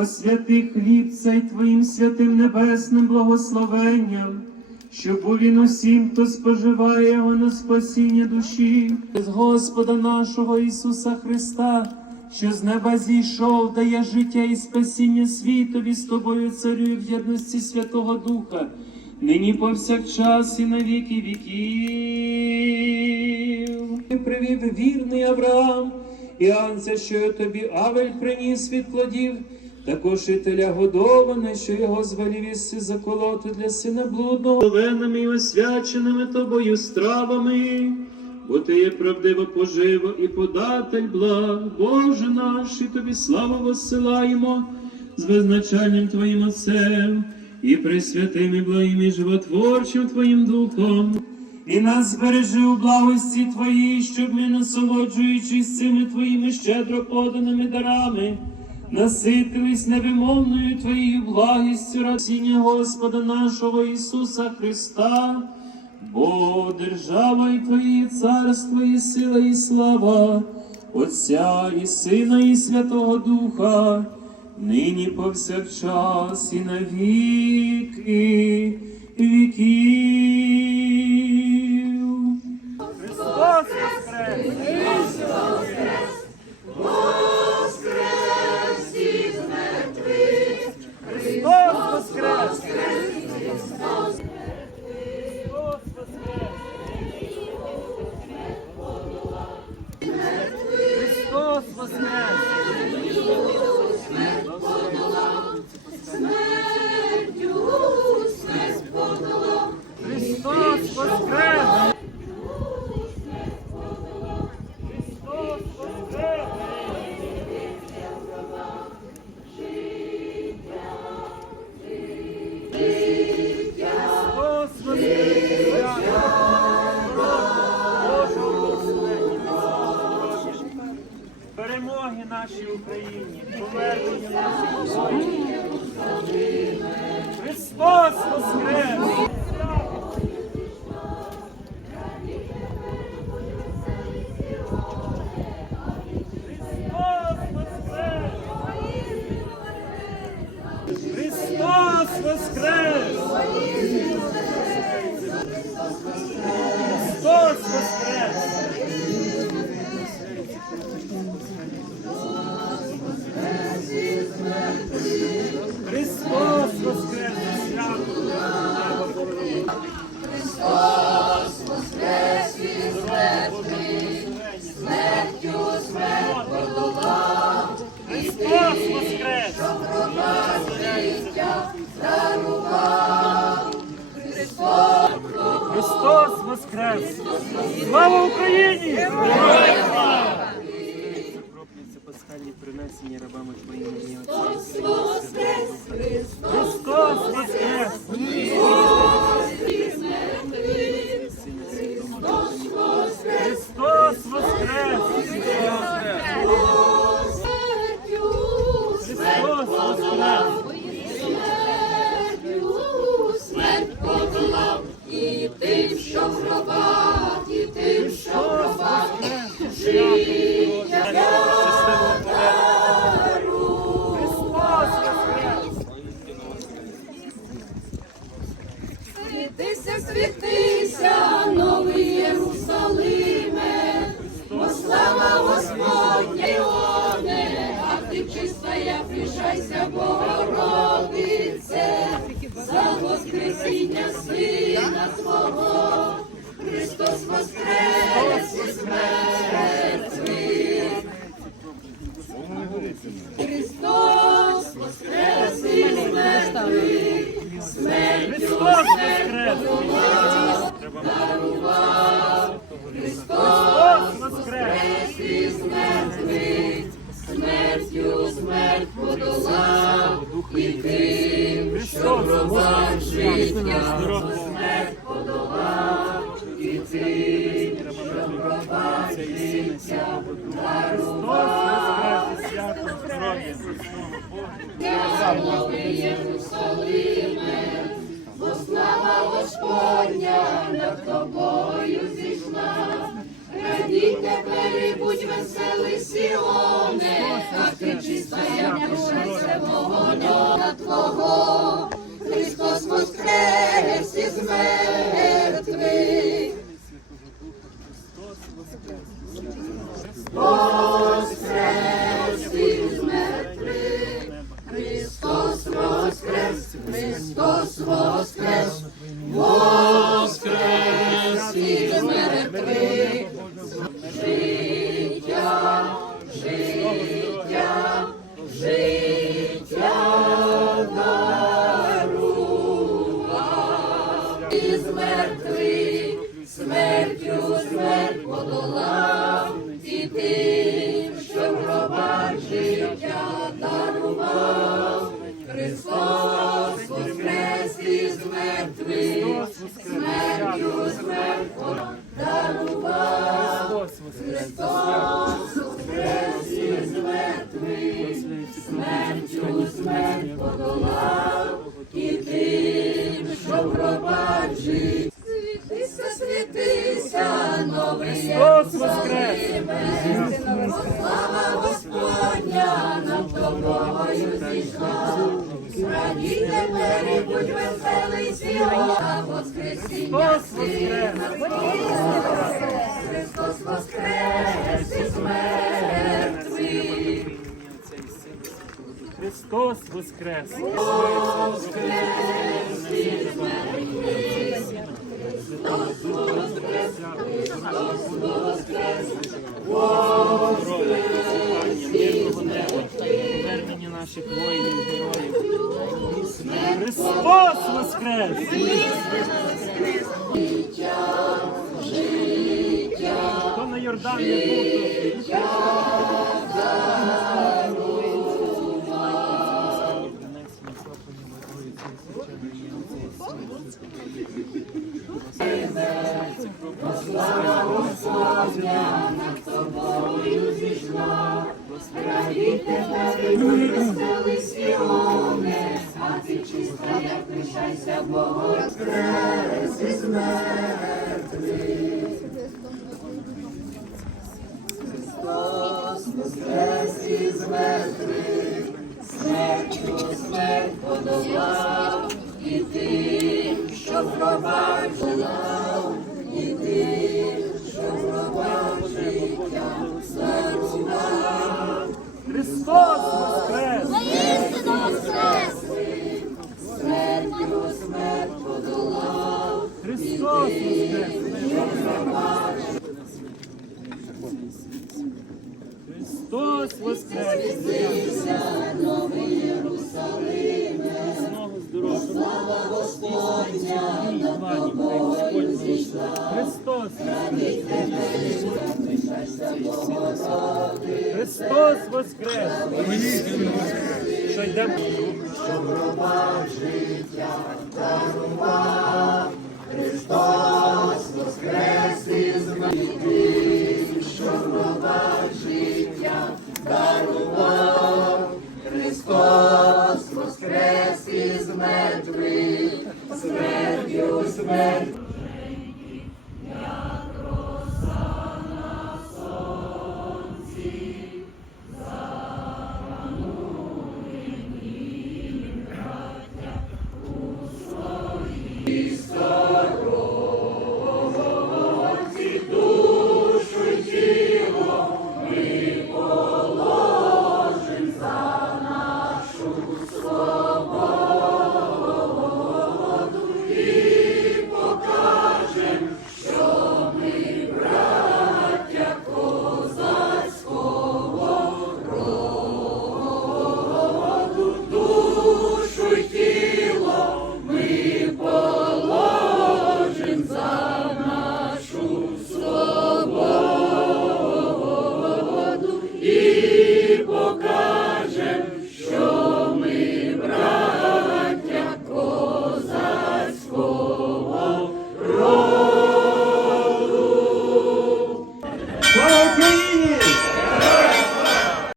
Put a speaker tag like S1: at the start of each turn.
S1: освяти хліб цей Твоїм святим небесним благословенням, щоб він усім, хто споживає його на спасіння душі, з Господа нашого Ісуса Христа, що з неба зійшов, дає життя і спасіння світові з тобою, царю, і в єдності Святого Духа, нині повсякчас і на віки віків. Ти Привів вірний Авраам, і анця, що тобі Авель приніс від плодів, також і теля годоване, що його звелів єси заколоти для сина блудного, Оленами і освяченими тобою стравами, бо ти є правдиво поживо і податель благ, Боже наш, і тобі славу воссилаємо з визначальним Твоїм Отцем і присвятим і благим і животворчим Твоїм Духом. І нас збережи у благості Твоїй, щоб ми, насолоджуючись цими Твоїми щедро поданими дарами, наситились невимовною Твоєю благістю раціння Господа нашого Ісуса Христа, бо держава і Твоє царство, і сила, і слава, Отця і Сина, і Святого Духа, нині повсякчас і на
S2: Христос Воскрес! Принесені рабами твоїми Христос Воскрес! Христос Воскрес!
S3: Світися, світися, новий Єрусалиме, бо слава Господня Іоне, а ти чистая, пришайся, Богородице, за воскресіння Сина Твого, Христос воскрес із мертвих. Що життя смерть подолав, і тим, що
S2: Христос Воскрес! Свято
S3: Єрусалиме, бо слава Господня над тобою зійшла. Радій тепер і будь веселий Сіоне, а ти чиста, як Бога Твого, смертю смерть подолав, і тим, що життя Світися, світися, новий
S1: воскрес!
S3: Слава Господня над тобою зійшла. Радійте двері, будь веселий сіла, Воскресіння
S1: воскрес!
S3: Христос воскрес із мертвих.
S1: Христос воскрес! Повернення наших воїнів, героїв. Христос воскрес! Хто на Йордан не був, то
S3: Радійте двері, будь веселий Сіоне, а ти чиста, як пишайся Богу. Воскрес із мертвих. Христос воскрес із мертвих, смертю смерть подолав,
S1: Христос воскрес! Христос воскрес!
S3: новий Єрусалиме,
S1: Знову здоров'я! Слава Господня! Господь зійшла! Христос! Христос воскрес! Що йдемо?
S3: життя дарував Amen.